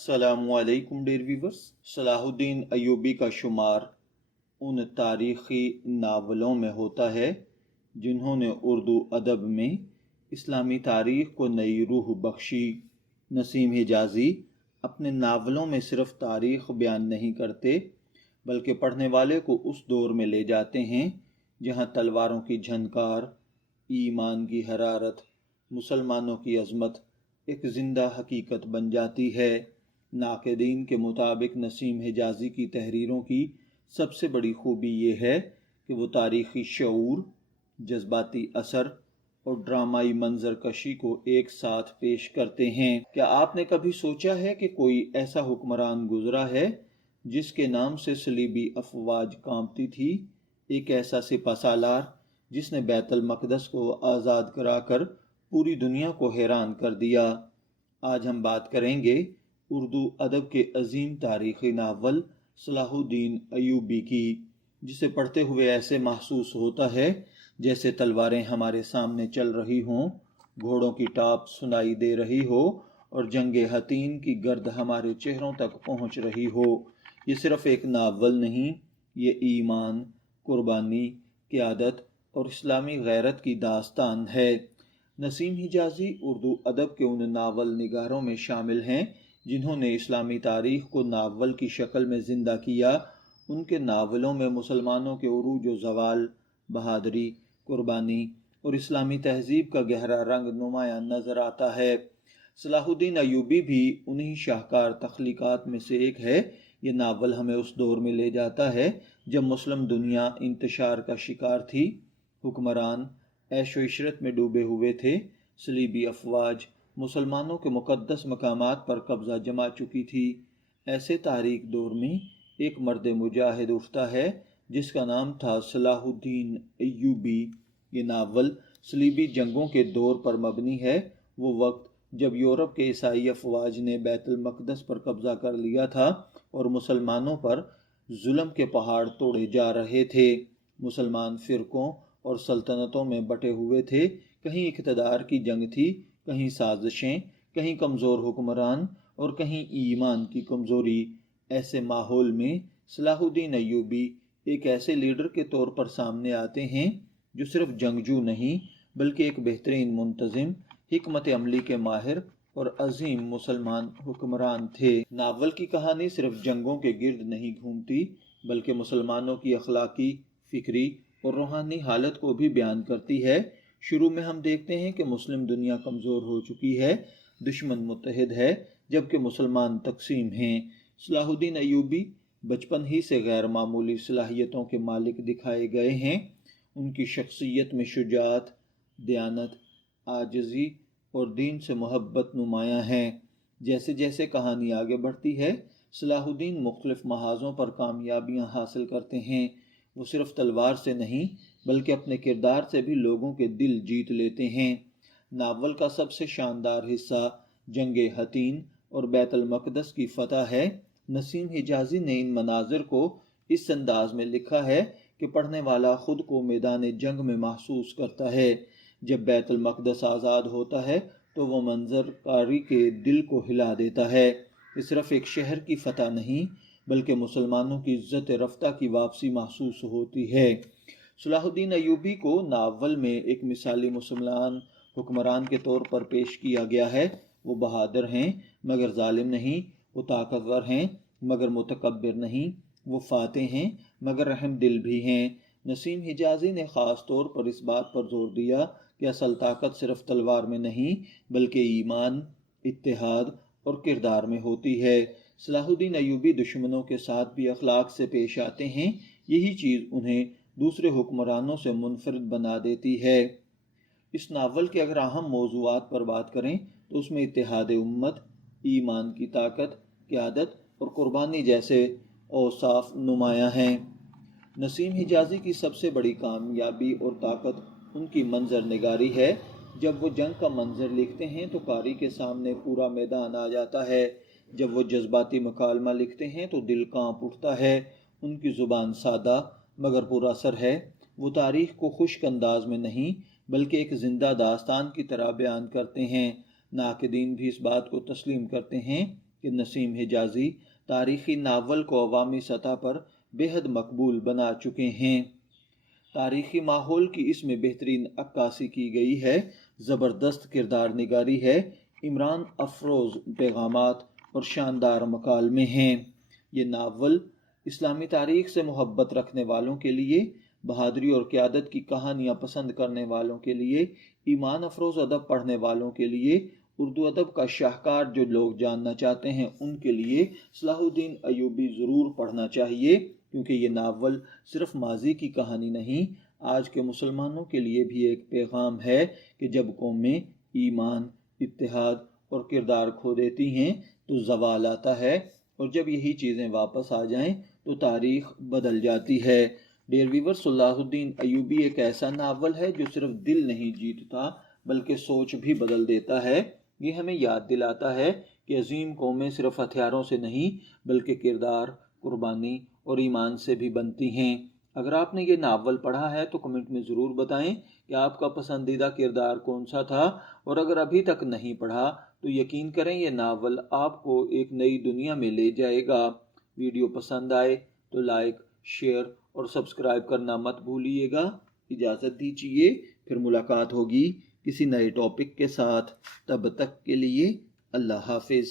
अस्सलामुअलैकुम dear viewers. Salahuddin Ayyubi का शुमार उन तारीख़ी नावलों में होता है जिन्होंने उर्दू अदब में इस्लामी तारीख़ को नई रूह बख्शी। नसीम हिजाज़ी अपने नावलों में सिर्फ़ तारीख़ बयान नहीं करते बल्कि पढ़ने वाले को उस दौर में ले जाते हैं जहाँ तलवारों की झनकार, ईमान की हरारत, मुसलमानों की अज़मत एक ज़िंदा हकीकत बन जाती है। नाक़दीन के मुताबिक नसीम हिजाज़ी की तहरीरों की सबसे बड़ी खूबी ये है कि वो तारीख़ी शऊर, जज्बाती असर और ड्रामाई मंजर कशी को एक साथ पेश करते हैं। क्या आपने कभी सोचा है कि कोई ऐसा हुक्मरान गुजरा है जिसके नाम से सलीबी अफवाज कांपती थी, एक ऐसा सिपहसालार जिसने बैतुल मक़दस को आज़ाद कराकर पूरी दुनिया को हैरान कर दिया। आज हम बात करेंगे उर्दू अदब के अजीम तारीख़ी नावल सलाहुद्दीन अय्यूबी की, जिसे पढ़ते हुए ऐसे महसूस होता है जैसे तलवारें हमारे सामने चल रही हों, घोड़ों की टाप सुनाई दे रही हो और जंगे हतीन की गर्द हमारे चेहरों तक पहुंच रही हो। ये सिर्फ़ एक नावल नहीं, ये ईमान, कुर्बानी, क़यादत और इस्लामी गैरत की दास्तान है। नसीम हिजाज़ी उर्दू अदब के उन नावल निगारों में शामिल हैं जिन्होंने इस्लामी तारीख़ को नावल की शक्ल में ज़िंदा किया। उनके नावलों में मुसलमानों के उरूज व ज़वाल, बहादुरी, कुर्बानी और इस्लामी तहज़ीब का गहरा रंग नुमायाँ नज़र आता है। सलाहुद्दीन अय्यूबी भी उन्हीं शाहकार तख्लीक़ात में से एक है। ये नावल हमें उस दौर में ले जाता है जब मुस्लिम दुनिया इंतशार का शिकार थी, हुक्मरान ऐशो इशरत में डूबे हुए थे, सलीबी अफवाज मुसलमानों के मुक़द्दस मकामात पर कब्ज़ा जमा चुकी थी। ऐसे तारीख दौर में एक मर्द मुजाहिद उठता है जिसका नाम था सलाहुद्दीन अय्यूबी। ये नावल सलीबी जंगों के दौर पर मबनी है, वो वक्त जब यूरोप के ईसाई अफवाज ने बैतुल मक़दस पर कब्ज़ा कर लिया था और मुसलमानों पर जुल्म के पहाड़ तोड़े जा रहे थे। मुसलमान फ़िरक़ों और सल्तनतों में बटे हुए थे, कहीं इक़्तिदार की जंग थी, कहीं साजिशें, कहीं कमज़ोर हुक्मरान और कहीं ईमान की कमज़ोरी। ऐसे माहौल में सलाहुद्दीन अय्यूबी एक ऐसे लीडर के तौर पर सामने आते हैं जो सिर्फ जंगजू नहीं बल्कि एक बेहतरीन मुंतज़िम, हिकमत अमली के माहिर और अजीम मुसलमान हुक्मरान थे। नावल की कहानी सिर्फ जंगों के गिर्द नहीं घूमती बल्कि मुसलमानों की अखलाकी, फ़िक्री और रूहानी हालत को भी बयान करती है। शुरू में हम देखते हैं कि मुस्लिम दुनिया कमज़ोर हो चुकी है, दुश्मन मुत्तहिद है जबकि मुसलमान तकसीम हैं। सलाहुद्दीन अय्यूबी बचपन ही से गैर मामूली सलाहियतों के मालिक दिखाए गए हैं। उनकी शख्सियत में शुजाअत, दयानत, आजिज़ी और दीन से मोहब्बत नुमायाँ हैं। जैसे जैसे कहानी आगे बढ़ती है, सलाहुद्दीन मुख्तलिफ़ महाज़ों पर कामयाबियाँ हासिल करते हैं। वो सिर्फ़ तलवार से नहीं बल्कि अपने किरदार से भी लोगों के दिल जीत लेते हैं। नावल का सबसे शानदार हिस्सा जंगे हतीन और बैतुल मक़दस की फ़तह है। नसीम हिजाज़ी ने इन मनाज़िर को इस अंदाज में लिखा है कि पढ़ने वाला ख़ुद को मैदान जंग में महसूस करता है। जब बैतुल मक़दस आज़ाद होता है तो वो मंज़र कारी के दिल को हिला देता है। ये सिर्फ़ एक शहर की फ़तह नहीं बल्कि मुसलमानों की इज़्ज़त रफ़्ता की वापसी महसूस होती है। सलाहुद्दीन अय्यूबी को नावल में एक मिसाली मुसलमान हुक्मरान के तौर पर पेश किया गया है। वो बहादुर हैं मगर जालिम नहीं, वो ताकतवर हैं मगर मुतकब्बिर नहीं, वो फ़ातिह हैं मगर रहम दिल भी हैं। नसीम हिजाज़ी ने ख़ास तौर पर इस बात पर जोर दिया कि असल ताकत सिर्फ तलवार में नहीं बल्कि ईमान, इत्तेहाद और किरदार में होती है। सलाहुद्दीन अय्यूबी दुश्मनों के साथ भी अखलाक से पेश आते हैं। यही चीज़ उन्हें दूसरे हुक्मरानों से मुनफरिद बना देती है। इस नावल के अगर अहम मौज़ूआत पर बात करें तो उसमें इत्तेहाद उम्मत, ईमान की ताकत, क़यादत और कुर्बानी जैसे औसाफ नुमायाँ हैं। नसीम हिजाज़ी की सबसे बड़ी कामयाबी और ताकत उनकी मंजर निगारी है। जब वो जंग का मंजर लिखते हैं तो कारी के सामने पूरा मैदान आ जाता है। जब वो जज्बाती मकालमा लिखते हैं तो दिल कांप उठता है। उनकी ज़ुबान सादा मगर पूरा असर है। वो तारीख़ को खुश्क अंदाज में नहीं बल्कि एक ज़िंदा दास्तान की तरह बयान करते हैं। नाक़दीन भी इस बात को तस्लीम करते हैं کہ نسیم حجازی تاریخی ناول کو عوامی سطح پر بے حد مقبول بنا چکے ہیں۔ تاریخی ماحول کی اس میں بہترین عکاسی کی گئی ہے، زبردست کردار نگاری ہے، عمران افروز پیغامات اور شاندار مکالمے ہیں۔ یہ ناول اسلامی تاریخ سے محبت رکھنے والوں کے لیے، بہادری اور قیادت کی کہانیاں پسند کرنے والوں کے لیے، ایمان افروز ادب پڑھنے والوں کے لیے، اردو ادب کا شاہکار جو لوگ جاننا چاہتے ہیں ان کے لیے صلاح الدین ایوبی ضرور پڑھنا چاہیے، کیونکہ یہ ناول صرف ماضی کی کہانی نہیں، آج کے مسلمانوں کے لیے بھی ایک پیغام ہے کہ جب قومیں ایمان، اتحاد اور کردار کھو دیتی ہیں تو زوال آتا ہے، اور جب یہی چیزیں واپس آ جائیں تو تاریخ بدل جاتی ہے۔ ڈیئر ویور، صلاح الدین ایوبی ایک ایسا ناول ہے جو صرف دل نہیں جیتتا بلکہ سوچ بھی بدل دیتا ہے۔ یہ ہمیں یاد دلاتا ہے کہ عظیم قومیں صرف ہتھیاروں سے نہیں بلکہ کردار، قربانی اور ایمان سے بھی بنتی ہیں۔ اگر آپ نے یہ ناول پڑھا ہے تو کمنٹ میں ضرور بتائیں کہ آپ کا پسندیدہ کردار کون سا تھا، اور اگر ابھی تک نہیں پڑھا تو یقین کریں یہ ناول آپ کو ایک نئی دنیا میں لے جائے گا۔ ویڈیو پسند آئے تو لائک، شیئر اور سبسکرائب کرنا مت بھولیے گا۔ اجازت دیجیے، پھر ملاقات ہوگی کسی نئے ٹاپک کے ساتھ۔ تب تک کے لیے اللہ حافظ۔